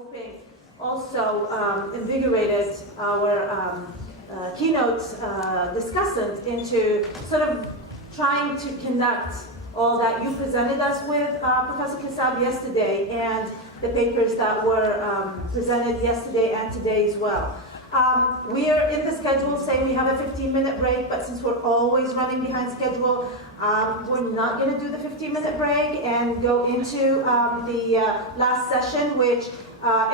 hoping also invigorated our keynote discussant into sort of trying to connect all that you presented us with, Professor Kassab, yesterday, and the papers that were presented yesterday and today as well. We are in the schedule saying we have a 15-minute break, but since we're always running behind schedule, we're not going to do the 15-minute break and go into the last session,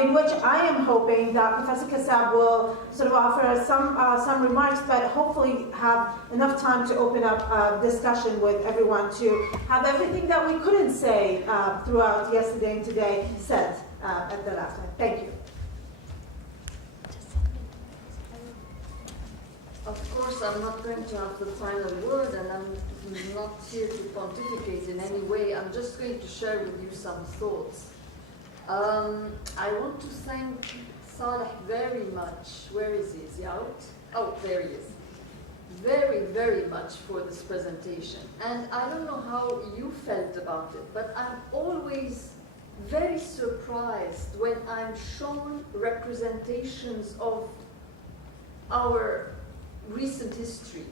in which I am hoping that Professor Kassab will sort of offer some remarks, but hopefully have enough time to open up a discussion with everyone to have everything that we couldn't say throughout yesterday and today said at the last time. Thank you. Of course, I'm not going to have the final word, and I'm not here to pontificate in any way. I'm just going to share with you some thoughts. I want to thank Saleh very much. Where is he? Is he out? Oh, there he is. Very, very much for this presentation. And I don't know how you felt about it, but I'm always very surprised when I'm shown representations of our recent history.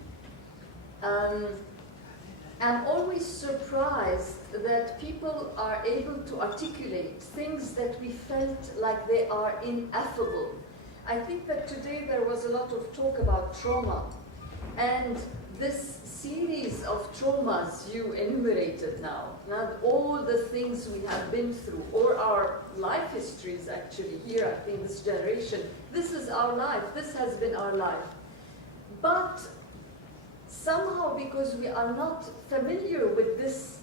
I'm always surprised that people are able to articulate things that we felt like they are ineffable. I think that today there was a lot of talk about trauma, and this series of traumas you enumerated now, all the things we have been through, or our life histories actually here, I think this generation, this is our life, this has been our life. But somehow, because we are not familiar with this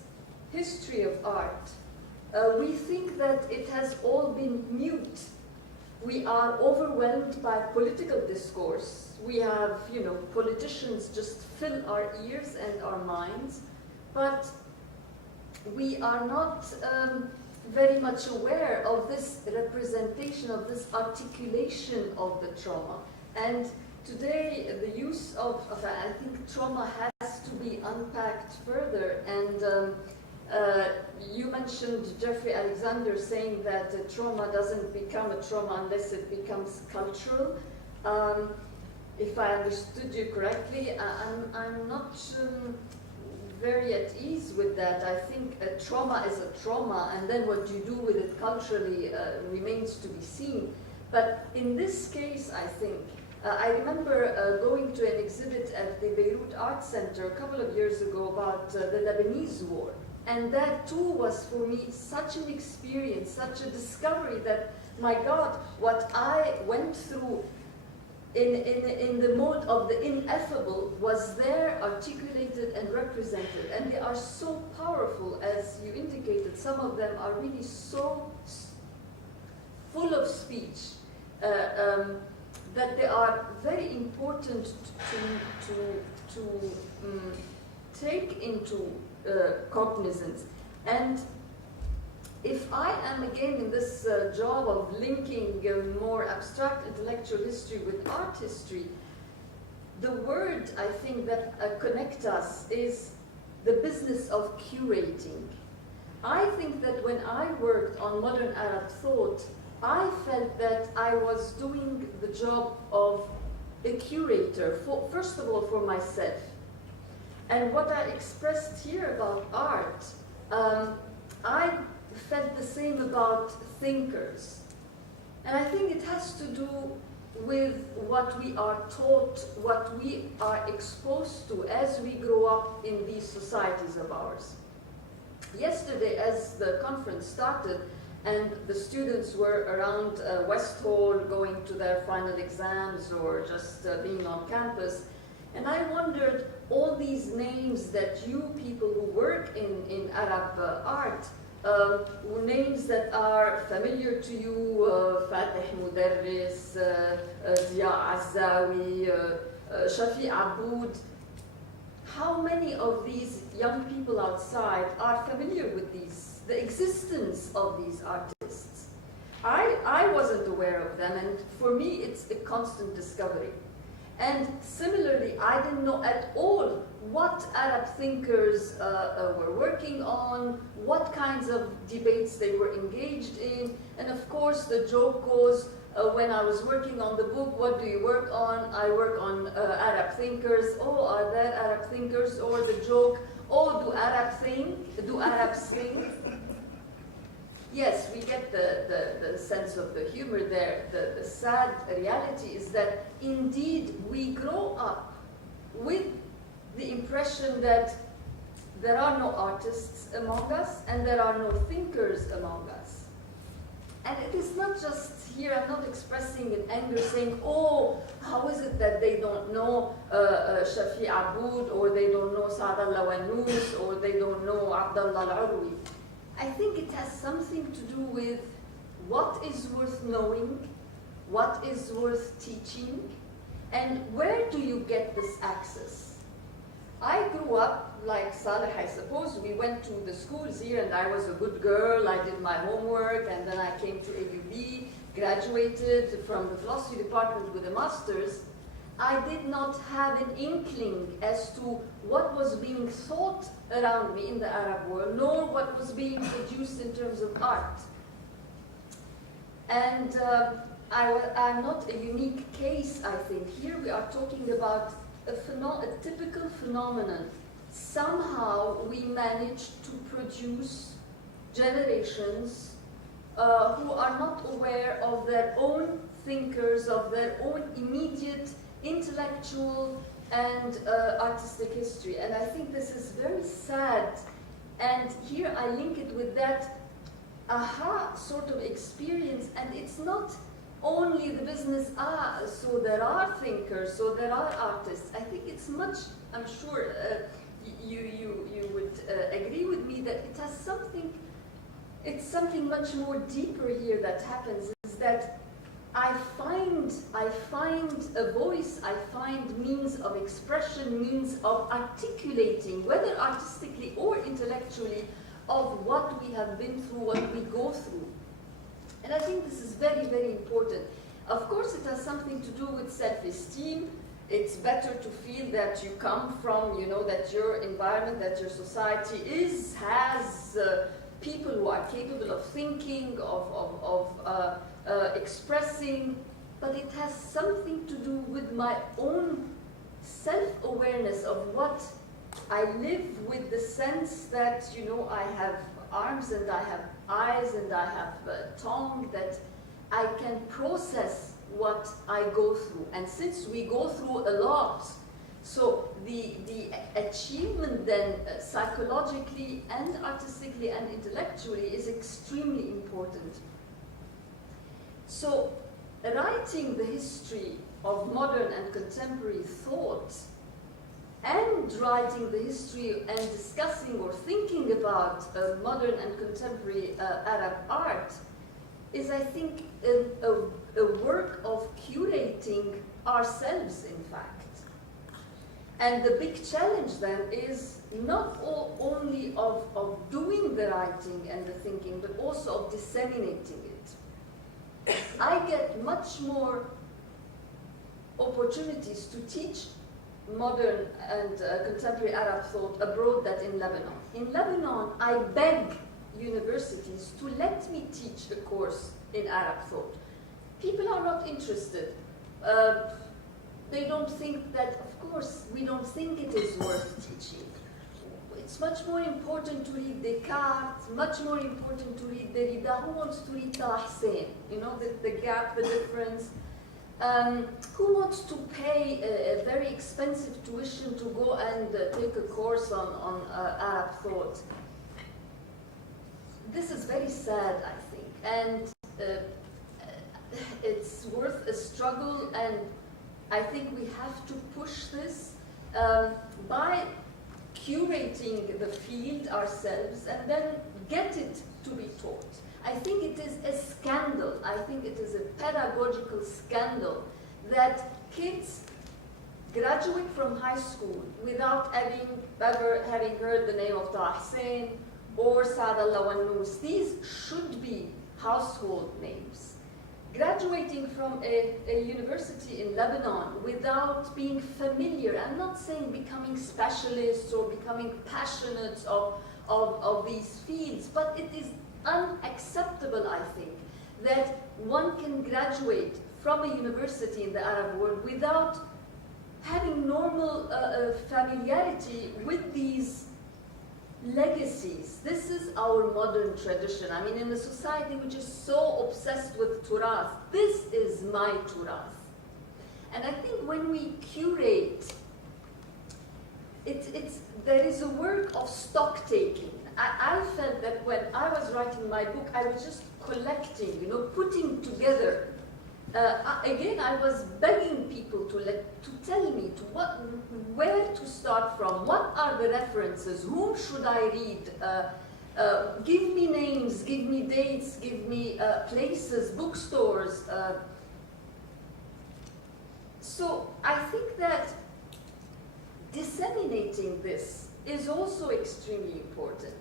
history of art, we think that it has all been mute. We are overwhelmed by political discourse. We have, politicians just fill our ears and our minds, but we are not very much aware of this representation, of this articulation of the trauma. And today, the use of I think trauma has to be unpacked further, and you mentioned Jeffrey Alexander saying that trauma doesn't become a trauma unless it becomes cultural. If I understood you correctly, I'm not very at ease with that. I think a trauma is a trauma, and then what you do with it culturally remains to be seen. But in this case, I think, I remember going to an exhibit at the Beirut Art Center a couple of years ago about the Lebanese War. And that too was for me such an experience, such a discovery that, my God, what I went through in the mode of the ineffable was there articulated and represented. And they are so powerful, as you indicated. Some of them are really so full of speech. That they are very important to take into cognizance. And if I am again in this job of linking more abstract intellectual history with art history, the word I think that connects us is the business of curating. I think that when I worked on modern Arab thought, I felt that I was doing the job of a curator, first of all for myself. And what I expressed here about art, I felt the same about thinkers. And I think it has to do with what we are taught, what we are exposed to as we grow up in these societies of ours. Yesterday, as the conference started, and the students were around West Hall going to their final exams or just being on campus. And I wondered, all these names that you people who work in Arab art, names that are familiar to you, Fatih Mudarris, Ziya Azzawi, Shafi Aboud, how many of these young people outside are familiar with the existence of these artists? I wasn't aware of them, and for me it's a constant discovery. And similarly, I didn't know at all what Arab thinkers were working on, what kinds of debates they were engaged in, and of course the joke goes, when I was working on the book, what do you work on? I work on Arab thinkers. Oh, are there Arab thinkers? Or the joke, oh, do Arabs think? Yes, we get the sense of the humor there. The sad reality is that indeed we grow up with the impression that there are no artists among us and there are no thinkers among us. And it is not just here, I'm not expressing in anger saying, oh, how is it that they don't know Shafi Aboud, or they don't know Saad al-Lawannous, or they don't know Abdullah al-Urwi. I think it has something to do with what is worth knowing, what is worth teaching, and where do you get this access? I grew up like Saleh, I suppose. We went to the schools here and I was a good girl. I did my homework and then I came to AUB, graduated from the philosophy department with a master's. I did not have an inkling as to what was being thought around me in the Arab world, nor what was being produced in terms of art. And I'm not a unique case, I think. Here we are talking about a typical phenomenon. Somehow we managed to produce generations who are not aware of their own thinkers, of their own immediate intellectual and artistic history. And I think this is very sad. And here I link it with that aha sort of experience. And it's not only the business, so there are thinkers, so there are artists. I think it's much, I'm sure you would agree with me that it has something, it's something much more deeper here that happens, is that I find a voice, I find means of expression, means of articulating, whether artistically or intellectually, of what we have been through, what we go through. And I think this is very, very important. Of course, it has something to do with self-esteem. It's better to feel that you come from, that your environment, that your society has people who are capable of thinking, of expressing, but it has something to do with my own self-awareness of what I live with, the sense that, I have arms and I have eyes and I have a tongue, that I can process what I go through. And since we go through a lot, so the achievement then psychologically and artistically and intellectually is extremely important. So writing the history of modern and contemporary thought and writing the history and discussing or thinking about modern and contemporary Arab art is, I think, a work of curating ourselves, in fact. And the big challenge then is not only of doing the writing and the thinking, but also of disseminating it. I get much more opportunities to teach modern and contemporary Arab thought abroad than in Lebanon. In Lebanon, I beg universities to let me teach a course in Arab thought. People are not interested. They don't think that, of course, we don't think it is worth teaching. It's much more important to read Descartes, much more important to read Derrida. Who wants to read Taha Hussein? The gap, the difference. Who wants to pay a very expensive tuition to go and take a course on Arab thought? This is very sad, I think, and it's worth a struggle, and I think we have to push this by curating the field ourselves and then get it to be taught. I think it is a scandal, I think it is a pedagogical scandal that kids graduate from high school without ever having heard the name of Taha Hussein or Saad al-Lawannous. These should be household names. graduating from a university in Lebanon without being familiar, I'm not saying becoming specialists or becoming passionate of these fields, but it is unacceptable, I think, that one can graduate from a university in the Arab world without having normal familiarity with these legacies. This is our modern tradition. I mean, in a society which is so obsessed with turath, this is my turath. And I think when we curate, there is a work of stock taking. I felt that when I was writing my book, I was just collecting, you know, putting together. Again, I was begging people to tell me where to start from, what are the references, whom should I read, give me names, give me dates, give me places, bookstores. So I think that disseminating this is also extremely important.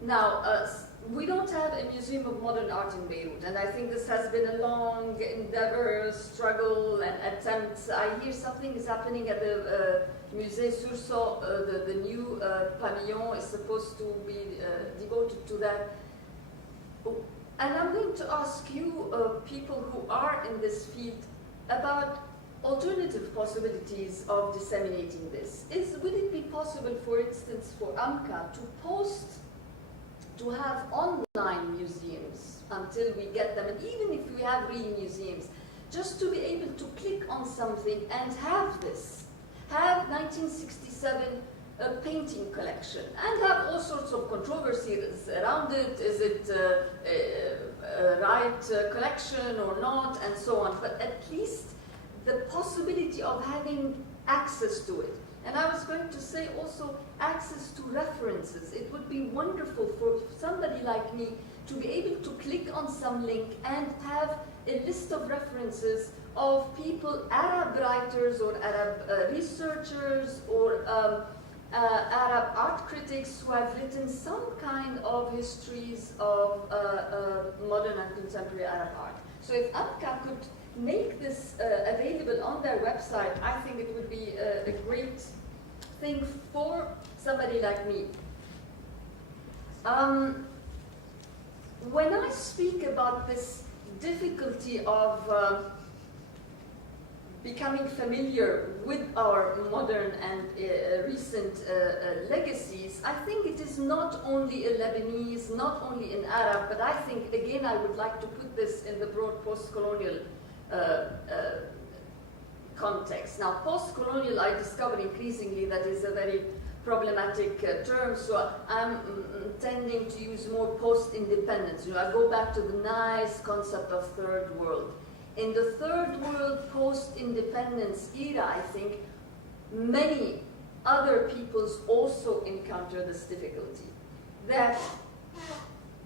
Now, we don't have a museum of modern art in Beirut, and I think this has been a long endeavor, struggle, and attempt. I hear something is happening at the Musée Sursaut. The new pavilion is supposed to be devoted to that. And I'm going to ask you, people who are in this field, about alternative possibilities of disseminating this. Would it be possible, for instance, for AMCA to have online museums until we get them, and even if we have real museums, just to be able to click on something and have this, have 1967 a painting collection, and have all sorts of controversies around it. Is it a right collection or not, and so on, but at least the possibility of having access to it. And I was going to say also access to references. It would be wonderful for somebody like me to be able to click on some link and have a list of references of people, Arab writers or Arab researchers or Arab art critics who have written some kind of histories of modern and contemporary Arab art. So if AMCA could make this available on their website, I think it would be a great thing for somebody like me. When I speak about this difficulty of becoming familiar with our modern and recent legacies, I think it is not only a Lebanese, not only an Arab, but I think, again, I would like to put this in the broad post-colonial context. Now, post-colonial, I discover increasingly that is a very problematic term, so I'm tending to use more post-independence. You know, I go back to the nice concept of third world. In the third world post-independence era, I think many other peoples also encounter this difficulty. That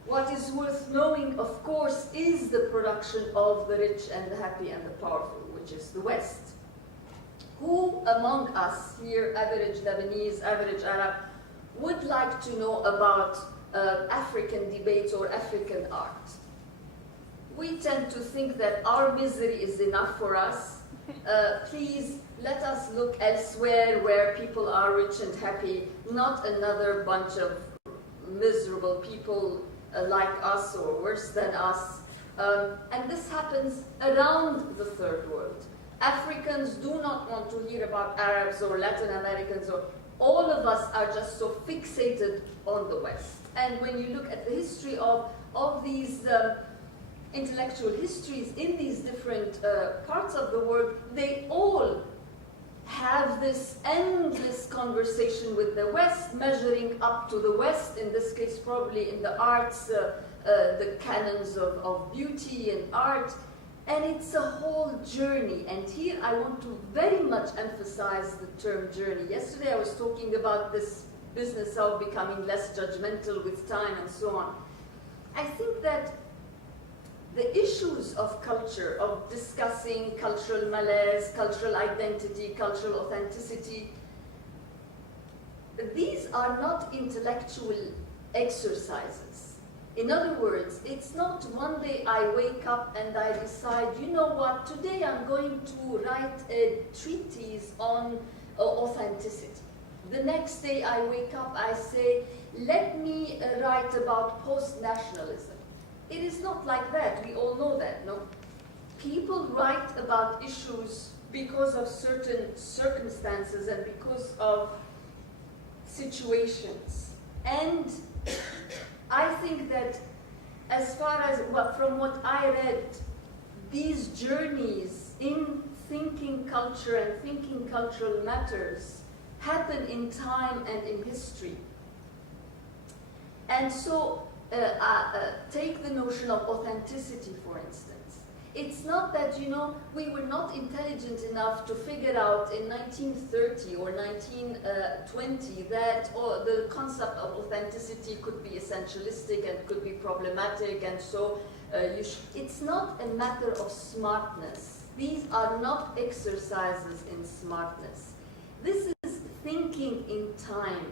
what is worth knowing, of course, is the production of the rich and the happy and the powerful, which is the West. Who among us here, average Lebanese, average Arab, would like to know about African debates or African art? We tend to think that our misery is enough for us. Please let us look elsewhere where people are rich and happy, not another bunch of miserable people like us or worse than us. And this happens around the third world. Africans do not want to hear about Arabs or Latin Americans, or all of us are just so fixated on the West. And when you look at the history of these intellectual histories in these different parts of the world, they all have this endless conversation with the West, measuring up to the West, in this case probably in the arts, the canons of beauty and art, and it's a whole journey. And here I want to very much emphasize the term journey. Yesterday I was talking about this business of becoming less judgmental with time and so on. I think that the issues of culture, of discussing cultural malaise, cultural identity, cultural authenticity, these are not intellectual exercises. In other words, it's not one day I wake up and I decide, you know what, today I'm going to write a treatise on authenticity. The next day I wake up, I say, let me write about post-nationalism. It is not like that, we all know that, no? People write about issues because of certain circumstances and because of situations. And I think that as far as, well, from what I read, these journeys in thinking culture and thinking cultural matters happen in time and in history. And so, take the notion of authenticity, for instance. It's not that, you know, we were not intelligent enough to figure out in 1930 or 1920 that the concept of authenticity could be essentialistic and could be problematic, and so it's not a matter of smartness. These are not exercises in smartness. This is thinking in time.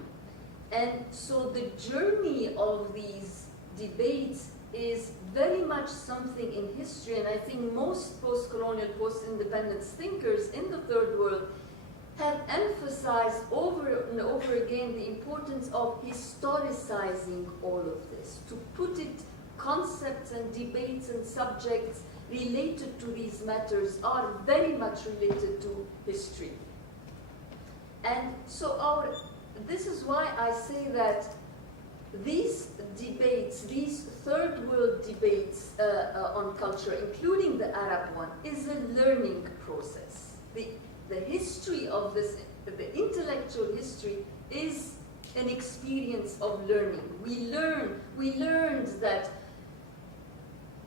And so the journey of these debates is very much something in history, and I think most post-colonial, post-independence thinkers in the third world have emphasized over and over again the importance of historicizing all of this, to put it, concepts and debates and subjects related to these matters are very much related to history. And so this is why I say that these debates, these third world debates on culture, including the Arab one, is a learning process. The history of this, the intellectual history, is an experience of learning. We learned that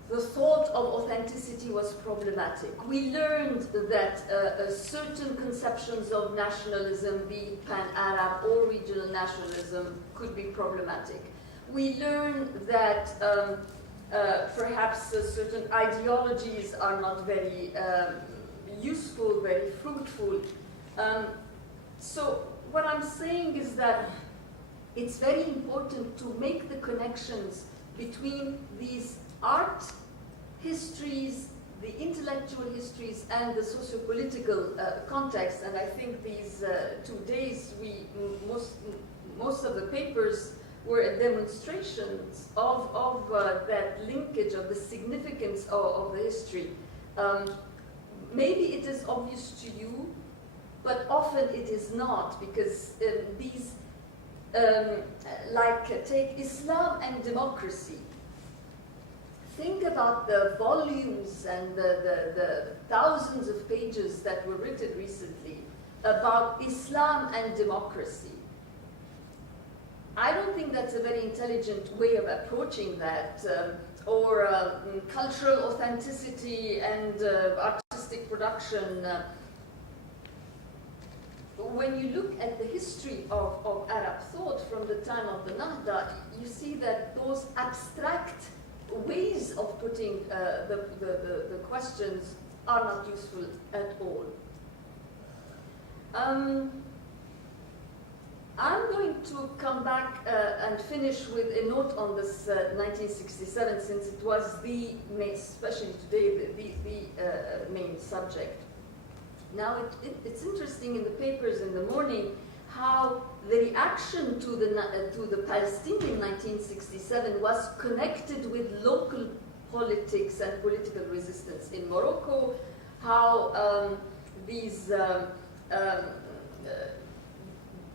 the thought of authenticity was problematic. We learned that certain conceptions of nationalism, be it pan-Arab or regional nationalism, could be problematic. We learned that perhaps certain ideologies are not very useful, very fruitful. So what I'm saying is that it's very important to make the connections between these art histories, the intellectual histories, and the socio-political context. And I think these 2 days, most of the papers were demonstrations of that linkage, of the significance of the history. Maybe it is obvious to you, but often it is not, because these, take Islam and democracy. Think about the volumes and the thousands of pages that were written recently about Islam and democracy. I don't think that's a very intelligent way of approaching that, or cultural authenticity and artistic production. When you look at the history of Arab thought from the time of the Nahda, you see that those abstract ways of putting the questions are not useful at all. I'm going to come back and finish with a note on this 1967, since it was the main, especially today, the main subject. Now, it's interesting in the papers in the morning how the reaction to the Palestinian 1967 was connected with local politics and political resistance in Morocco, how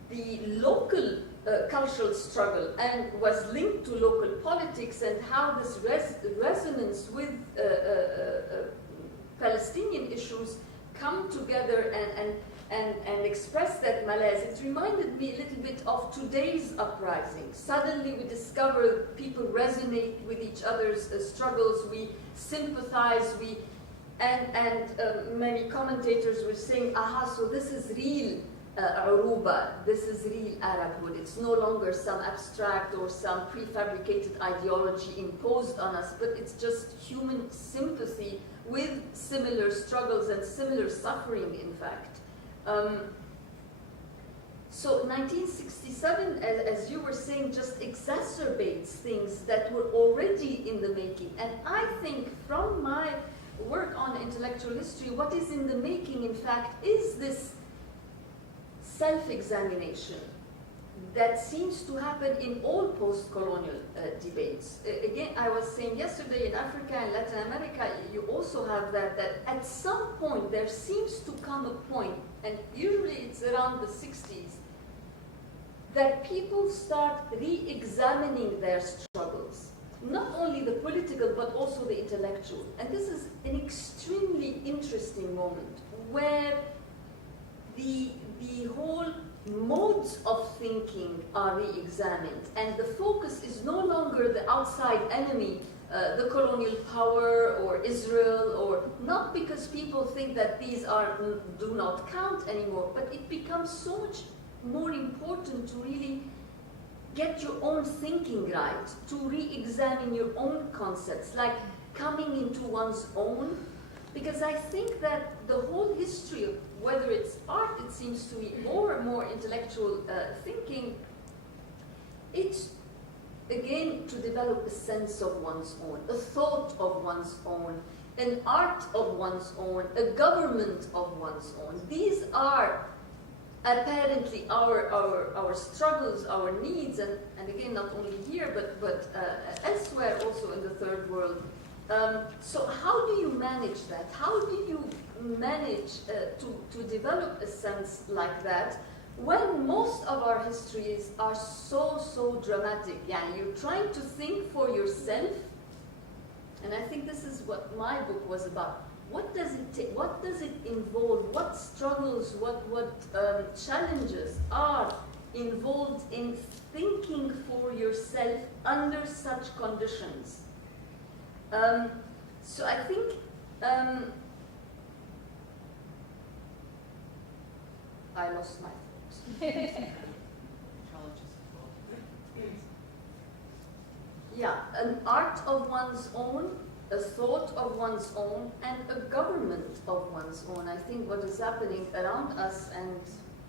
the local cultural struggle and was linked to local politics, and how this resonance with Palestinian issues come together and express that malaise. It reminded me a little bit of today's uprising. Suddenly we discover people resonate with each other's struggles, we sympathize, and many commentators were saying, aha, so this is real Uruba, this is real Arabhood. It's no longer some abstract or some prefabricated ideology imposed on us, but it's just human sympathy with similar struggles and similar suffering, in fact. So 1967, as you were saying, just exacerbates things that were already in the making. And I think from my work on intellectual history, what is in the making, in fact, is this self-examination that seems to happen in all post-colonial debates. Again, I was saying yesterday, in Africa and Latin America, you also have that at some point there seems to come a point, and usually it's around the 60s, that people start re-examining their struggles. Not only the political, but also the intellectual. And this is an extremely interesting moment where the whole modes of thinking are re-examined, and the focus is no longer the outside enemy, the colonial power or Israel, or not because people think that these do not count anymore, but it becomes so much more important to really get your own thinking right, to re-examine your own concepts, like coming into one's own. Because I think that the whole history of whether it's art, it seems to be more and more intellectual thinking, it's again to develop a sense of one's own, a thought of one's own, an art of one's own, a government of one's own. These are apparently our struggles, our needs, and again, not only here, but elsewhere, also in the third world. So how do you manage that? How do you manage to develop a sense like that when most of our histories are so dramatic? Yeah, you're trying to think for yourself, and I think this is what my book was about. What does it take? What does it involve? What struggles, what challenges are involved in thinking for yourself under such conditions? So I think I lost my thoughts. Yeah, an art of one's own, a thought of one's own, and a government of one's own. I think what is happening around us, and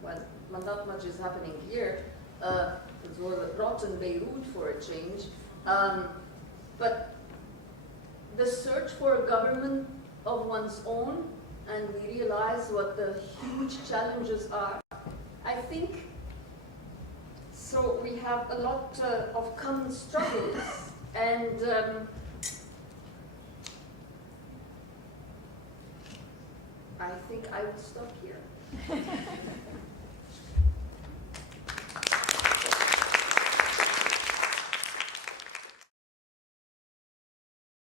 well, not much is happening here. It was a rotten Beirut for a change, but the search for a government of one's own, and we realize what the huge challenges are. I think, so we have a lot of common struggles, and I think I will stop here.